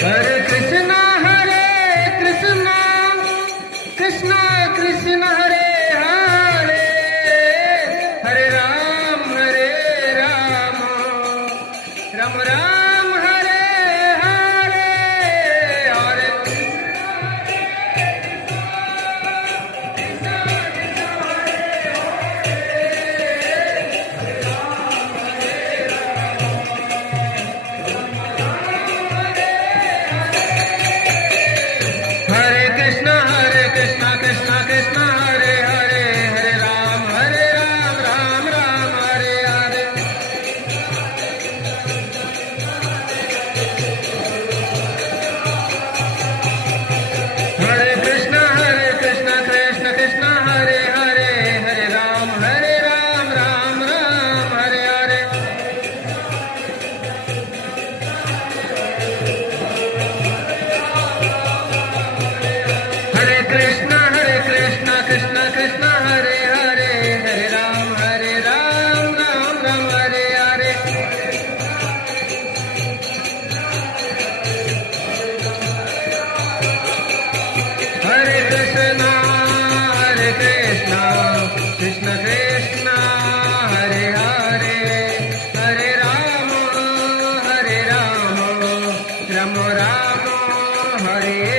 Hare Krishna Krishna Krishna Hare Hare, Hare Ram Ram Ram Hare Hare, Hare Krishna Krishna Krishna Hare Hare, Hare Ram Ram Ram Hare Hare. Hare Krishna Krishna Krishna Hare Hare, Hare Ram Ram Ram Hare Hare. Hare Krishna Krishna Krishna Hare Hare, Hare Ram Ram Ram Hare Hare. Hare Krishna Krishna Krishna Hare Hare, Hare Ram Ram Ram Hare